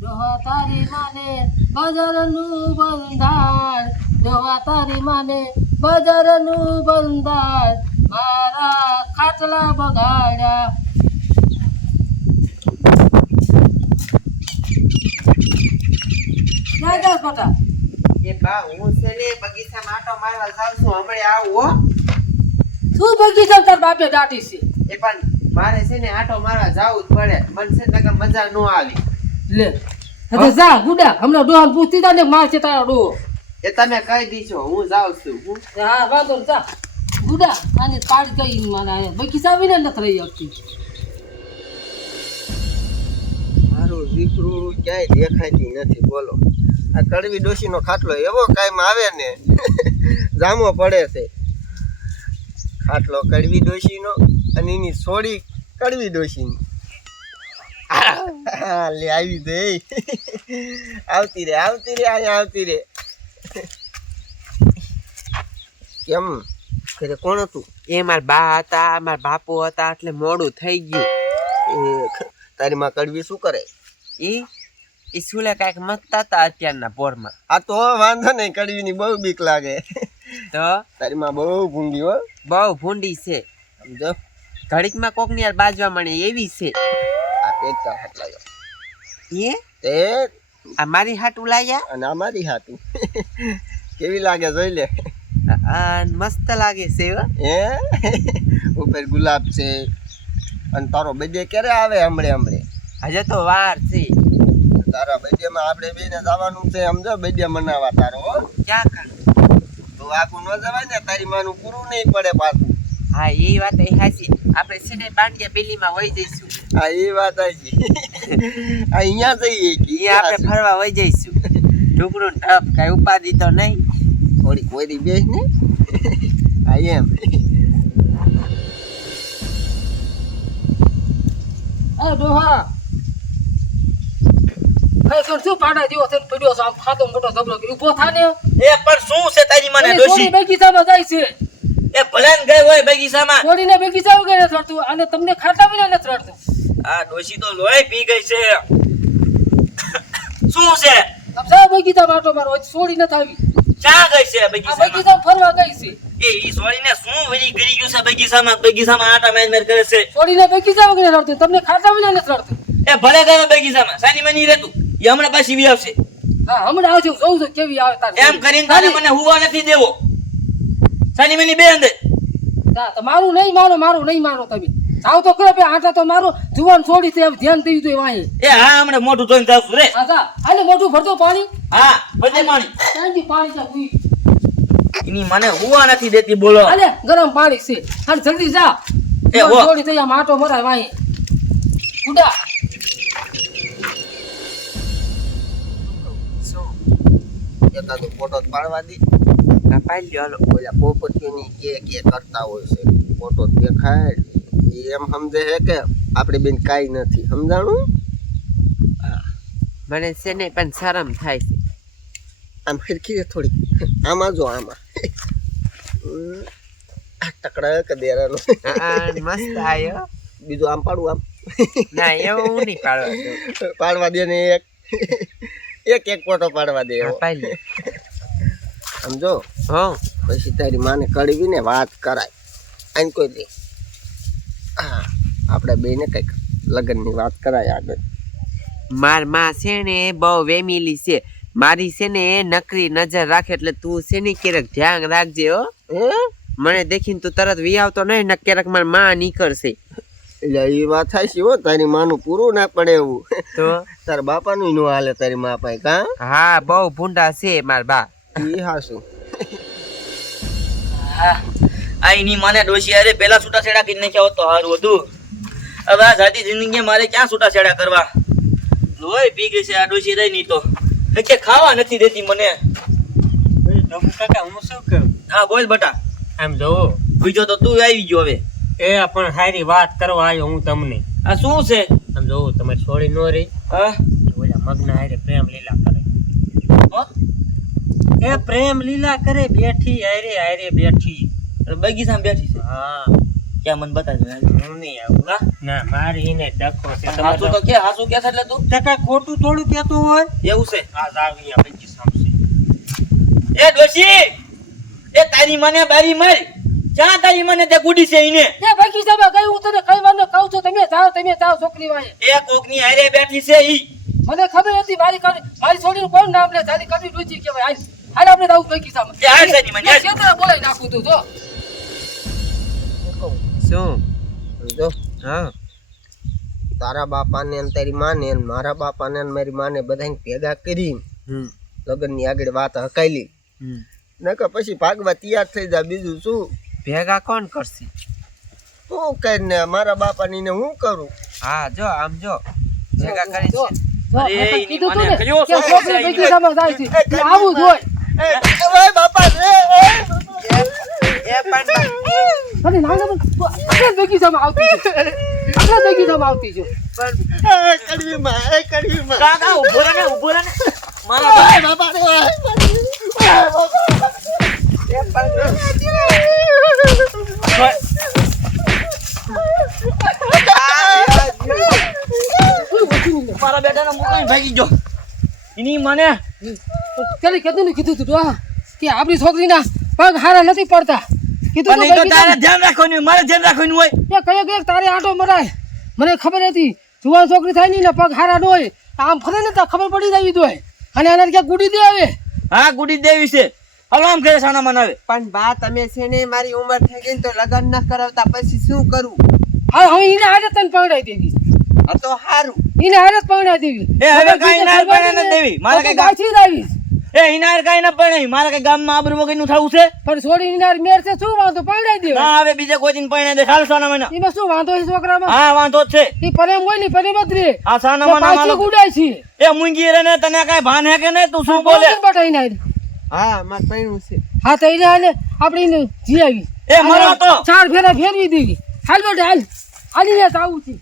ડોહા તારી માને બજારનું બંધાર, ડોહા તારી માને બજારનું બંધાર, મારા ખાટલા બગાડ્યા. ક્યાં જાસ બેટા? એ બા હું છે ને બગીચામાં આટો મારવા જાઉં છું, હમણાં આવું હો. શું બગીચા તાર બાપે દાટી છે? એ પણ મારે છે ને આટો મારવા જાવું જ પડે, મને છે ને મજા ન આવી. લે હવે જા ગુડા, હમણાં ડોહાને પૂછતી તા ને માર છે તારો ડોહો. એ તમે કહી દીશો હું જાઉં છું. હા વાંધો નહીં, જા ગુડા. આને પાડી ગઈ મને બગીચા આવીને નથી રહી શકતી. મારું દીકરું ક્યાંય દેખાતી નથી. બોલો, આ કડવી ડોશીનો ખાટલો એવો કાયમ આવે ને જામો પડે છે. ખાટલો કડવી ડોશીનો અને એની સોડી કડવી ડોશીની. લે આવી દે, આવતી રે અહીંયા આવતી રે. કેમ ઘરે કોણ હતું? એ મારા બા હતા, મારા બાપુ હતા, એટલે મોડું થઈ ગયું. એ તારી માં કડવી શું કરે? ઈ સુલે કાંઈક મતતા હતા અત્યારના પોરમાં. આ તો વાંધો નહીં, કડવીની બહુ બીક લાગે. તો તારી માં બહુ ભૂંડી હો, બહુ ભૂંડી છે. સમજો. ઘડીકમાં કોકની યાર બાજવા મળે એવી છે. આ પેજ તાર હાથ લાગ્યો એ તે આ મારી હાટ ઉલાયા અને આ મારી હાથું. કેવી લાગે જોઈ લે. મસ્ત લાગે છે હો. હે ઉપર ગુલાબ છે. અને તારો બર્થડે ક્યારે આવે? હમણે હજે તો વાર છે. તારા બર્થડે માં આપણે બેને જવાનું છે, સમજો, બર્થડે મનાવવા તારો. હો ક્યાં કર તો આખું ન જવાય ને, તારી માનું પૂરું નહીં પડે પાછું. હા એ વાત એ હાચી. આપણે છે ને બાંડિયા પેલીમાં વહી જઈશું. હા એ વાત હાચી. અહીંયા જઈએ કે એ આપણે ફરવા વહી જઈશું. ઢુકડું ટપ કઈ ઉપાધિ તો નહીં. થોડી કોઈરી બેસ ને. હા એમ. અરે ડોહા કઈ શું પાડા જેવો થઈને પડ્યો છે? આમ ખાતો મોટો ધબલો કરી ઊભો થા ને. એ પણ શું છે તારી મને અરે ડોશી? છોડી બગીચામાં જાય છે. એ ભલાન ગઈ હોય બગીચામાં. છોડીને બગીચામાં ગઈ નથી રડતું, અને તમને ખાતા વિના નથી રડતું. આ ડોશી તો લોહી પી ગઈ છે. શું છે? આમ જા બગીચામાં આટો મારો, હજી છોડી નથી આવી. ક્યાં ગઈ છે આ બગીચામાં? બગીચામાં ફરવા ગઈ છે. એ ઈ સોળીને શું વળી કરી ગયું છે બગીચામાં આટા મેર કરે છે. છોડીને બગીચામાં ગઈ રડતું, તમને ખાતા વિના નથી રડતું. એ ભલે ગયો બગીચામાં સાની મની રહેતું. એ હમણાં પાછી વી આવશે. હા હમણાં આવજો, જોઉં છું કેવી આવે તારી. એમ કરીને તારે મને હુવા નથી દેવો. સાની મની બે અંદર. જા તો મારું નહીં મારો તમે. જાવ તો ખરો, આટા તો મારો જુવાન છોડી છે, ધ્યાન દઈ દો વાહી. એ હા હમણાં મોઢું ધોઈને જાવશું રે. હા જા, હાલે મોઢું ભરતો પાણી. હા બધે પાણી. સાંજી પાણી જા પી. એની મને હુવા નથી દેતી બોલો. હાલે ગરમ પાણી છે, હાલ જલ્દી જા. એ હો. છોડી થઈ આમ આટો મરાય વાહી. ગુડા એકાદો ફોટો પાડવા દી. આ પાડી લ્યો હાલો. ઓલા પોપટીઓની કે કરતા હોય છે, ફોટો દેખાય એમ સમજે છે કે આપણે બેન કાંઈ નથી. સમજાણું? મને છે ને પણ શરમ થાય છે. આમ ફિરકી રે થોડી. આમાં જો આમાં ટકડા કે દેરાનો. મસ્ત આયો. બીજું આમ પાડું? આમ ના એવું નહીં પાડવા દઉં. પાડવા દે ને એક ફોટો પાડવા દે એવો. પાડી લ્યો. સમજો? હા પછી તારી માને કડવી ને વાત કરાય. આને કોઈ દે. હા આપણે બેને કંઈક લગ્નની વાત કરાય આગળ. માર માં છે ને બહુ વેમીલી છે. મારી છે ને નકરી નજર રાખે, એટલે તું છે ને ક્યારેક ધ્યાન રાખજે હો. મને દેખીને તું તરત વી આવતો નહીં ને ક્યારેક મારી માં નીકળશે. એટલે એ વાત થાય છે હો, તારી માનું પૂરું ના પડે એવું. તો તારા બાપાનું નો હાલે તારી મા પાસે. કા હા બહુ ભૂંડા છે માર બા. એ હાસું. આ એની મને ડોશી અરે પેલા છૂટાછેડા કરી નાખ્યા હોત તો સારું હતું. હવે આ જાતી જિંદગી મારે ક્યાં છૂટાછેડા કરવા? લોહી પી ગઈ છે આ ડોશી રહી નહીં તો કે ખાવા નથી દેતી મને. કાકા હું શું કહું? હા બોલ બટા. આમ જોવો બીજો તો તું આવી ગયો હવે. એ પણ સારી વાત કરવા આવ્યો હું તમને. આ શું છે? આમ જોવો તમે છોડી નો રહી. હા ઓલા મગના હારે પ્રેમ લીલા કરે. એ પ્રેમ લીલા કરે બેઠી હારે હારે બેઠી. બગીચામાં બેઠી છે. હા ક્યાં મને બતાવી હું નહીં આવું હા? ના મારી એને ડખો છે હાસુ તો કે હાસુ કે છે એટલે તું તે કાંઈ ખોટું થોડું કહેતો હોય એવું છે આ જાવ અહીંયા પૈકી સામશે એ ડોશી એ તારી મને બારી માર ક્યાં તારી મને તે ગુડી છે ઈને એ બગીચામાં ગઈ હું તને કઈ વાર ને કહું છું તમે જાઓ છોકરી વાળે એ કોકની હારે બેઠી છે ઈ મને ખબર હતી મારી છોડીનું કોણ નામ લે તારી કબી ડોચી કહેવાય હાલ આપણે જાવ બગીચામાં એ હાલ છે ની મને, હાલ. ક્ષેત્ર બોલાઈ નાખું તું જો શું જો હા તારા બાપાને ને તારી માને ને મારા બાપાને ને મારી માને બધાને ભેગા કરી હમ લગ્નની આગળ વાત હકાયેલી હમ નકર પછી ભાગવા તૈયાર થઈ જા બીજું શું ભેગા કોણ કરશે તું કરીને મારા બાપાની ને હું કરું હા જો આમ જો ભેગા કરી જો, જો, અરે, મેં તને એની કીધું તું મને ને કયો કે શોખ છોકરી છે, બગીચામાં જાય છે એટલે આવું જ હોય ઓય બાપા રે એ પણ અને નાના આપણે બગીચામાં આવતી છે આપણે બગીચામાં આવતી છે કડવી માં કાકા ઉભો રહે ને મારા ભાઈ બાપા રે મારા બેટાને મુકાઈને ભાગી ગયો એની મને ત્યારે કીધું તું ડોહા કે આપણી છોકરીના પગ હારા નથી પડતા કીધું પણ તું ઈ તો તારે બગીચામાં. ધ્યાન રાખવાનું મારે ધ્યાન રાખવાનું હોય એ કયો કે તારે આટો મરાય મને ખબર હતી જુવાન છોકરી થાય ની ને પગ હારા ન હોય આમ ફરે ને તો ખબર પડી જાય તો અને એને ક્યાંક ગુડી દે આવે હા ગુડી દેવી છે હલો આમ કરે સાના મનાવે પણ બા તમે છે ને મારી ઉંમર થઈ ગઈ ને તો લગ્ન ન કરાવતા પછી શું કરું હા હવે એને હારે તને પગડાઈ દેવી આ તો હારું એને હારે જ પગડાઈ દેવી એ હવે કાંઈ ના પરણે નથી દેવી. મારે કાંઈ ગાછી જ આવીશ એ ઇનાર કાઈ ન પડે મારે કઈ ગામમાં આબરૂ વગરનું થવું છે પણ છોડી ઇનાર મેર છે શું વાંધો પગડાઈ દે ના હવે બીજે કોઈ દિન પરણે દે હાલ સાના મહિના એમાં શું વાંધો છે છોકરામાં હા વાંધો જ છે એ પ્રેમ હોય ને પ્રેમ જ રે આ સાના તો મહિના પાછી માલો ગુડાય છે એ મુંગી રે ને તને કાઈ ભાન હે કે નહીં તું શું બોલે બટાઈ નાય હા માર પૈણું છે હા તો એને હાલે આપણે એને જી આવી એ મરો તો ચાર ફેરા ફેરવી દેવી હાલ બેટા હાલ હાલી ને આવું છે